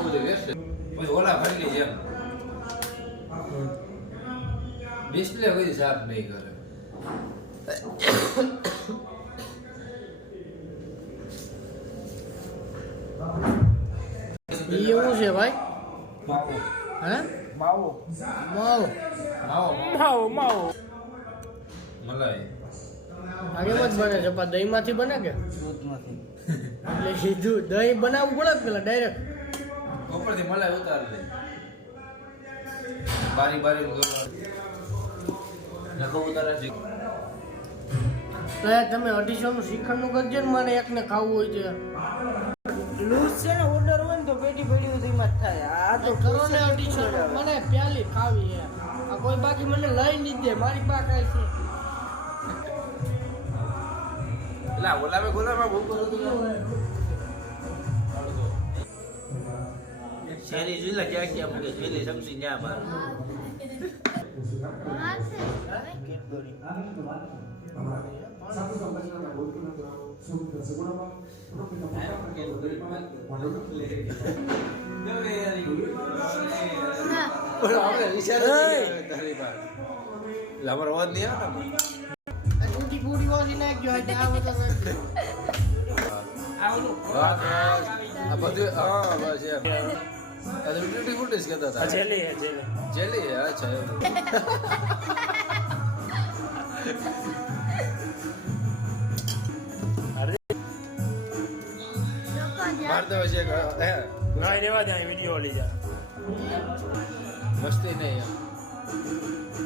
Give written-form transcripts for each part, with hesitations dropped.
આવું બધું વેસ્ટ પછી ઓલા ભરી જેમ ડિસ્પ્લે કોઈ સાફ નહીં કરે. એવું છે ભાઈ માવો હે માવો માવો માવો માવો માવો મલાઈ આગે મત બને છે પણ દહીં માંથી બને કે દૂધમાંથી એટલે સીધું દહીં બનાવવું પડે પેલા ડાયરેક્ટ ઉપરથી મલાઈ ઉતાર લે બારી બારી નખો ઉતારે છે. તો તમે 250 નું શ્રીખંડ નું કરજો ને મારે એકને ખાવું હોય છે લૂઝ છે ને ઓર્ડર હોય ને તો પેટી પેટી સુધીમાં જ થાય. આ તો કરો ને 250 મને પ્યાલી ખાવી છે આ કોઈ બાકી મને લઈ નહીં દે મારી પાસે કાંઈ છે એલા ઓલા મે ગોલા માં ભૂખ શેરી જોઈલા ક્યાં ક્યાં મૂકે પેલી સમસી ન્યા બાર લાબર અવાજ નહીં આવે ઊંધી પૂરી વાસી નાખજો એટલે આ બધા આ બધું હા બસ એમ આ તો ડ્યુટી ફૂટેજ કહેતા હતા જેલી જેલી અચ્છા એવું મારતો છે હે ના રેવા દે વિડિયો લઈ જા મસ્તી નહીં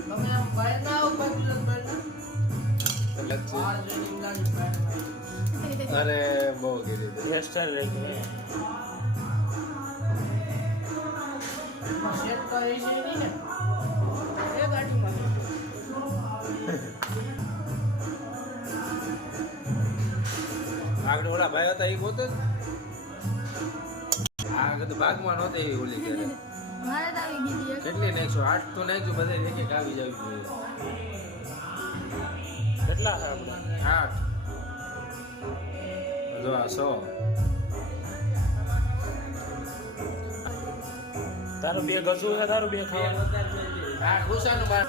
તમે આમ બહાર ના આવો બાકી અરે બહુ કીધી હેરસ્ટાઈલ રહી ગઈ સેટ કરી છે નહીં ને એ ગાડીમાં આગળ ઓલા ભાઈ હતા એ પોતે આ કદું ભાગમાં નહોતા એવી ઓલી કરે મારે તો આવી ગઈ કેટલી નાખશો 8 તો નાખજો બધે એક એક આવી જવી જોઈએ કેટલા છે આપણે 8 જો આ 100 તારું બે ગજુ છે તારું બે ખાવાનું આ ખુશાનું બાર